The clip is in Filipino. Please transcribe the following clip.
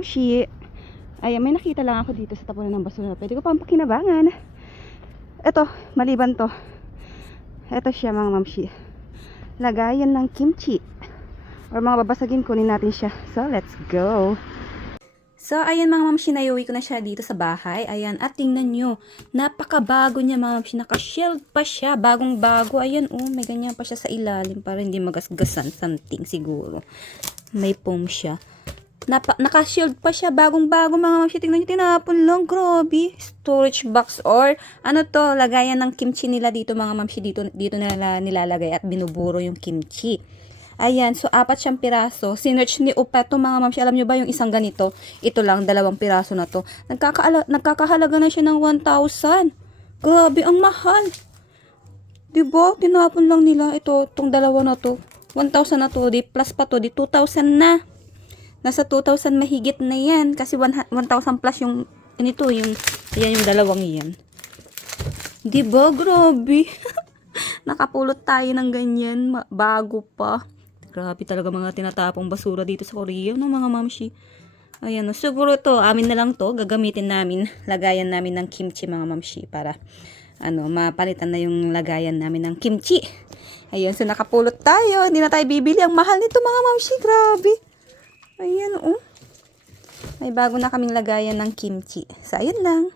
mamshi. Ayan, may nakita lang ako dito sa tapunan ng basura. Pwede ko pang pakinabangan. Ito, maliban to. Ito siya mga mamshi. Lagayan ng kimchi. Or mga babasagin, kunin natin siya. So, let's go. So, ayan mga mamshi, naiuwi ko na siya dito sa bahay. Ayan, at tingnan nyo, napakabago niya mga mamshi. Naka-shield pa siya, bagong bago. Ayan, oh, may ganyan pa siya sa ilalim para hindi magasgasan something siguro. May foam siya. Naka-shield pa siya, bagong-bago mga mamshi. Tingnan nyo, tinapon lang, grabe. Storage box or ano to, lagayan ng kimchi nila dito mga mamshi. Dito, dito nila nilalagay at binuburo yung kimchi. Ayan, so apat siyang piraso. Sinerch ni Upeto mga mamsi. Alam nyo ba yung isang ganito? Ito lang, dalawang piraso na to. Nagkakaala, nagkakahalaga na siya ng 1,000. Grabe, ang mahal. Diba? Tinapon lang nila. Ito, itong dalawa na to. 1,000 na to. Di plus pa to. Di 2,000 na. Nasa 2,000 mahigit na yan. Kasi 1,000 plus yung, ito, yung, yan yung dalawang yan. Diba? Grabe. Nakapulot tayo ng ganyan. Bago pa. Grabe talaga mga tinatapong basura dito sa Korea, no mga mamshi. Ayan, no. siguro to, amin na lang to, gagamitin namin, lagayan namin ng kimchi mga mamshi para ano, mapalitan na yung lagayan namin ng kimchi. Ayun, so nakapulot tayo, hindi na tayo bibili. Ang mahal nito mga mamshi, grabe. Ayan, oh. May bago na kaming lagayan ng kimchi. So, ayun lang.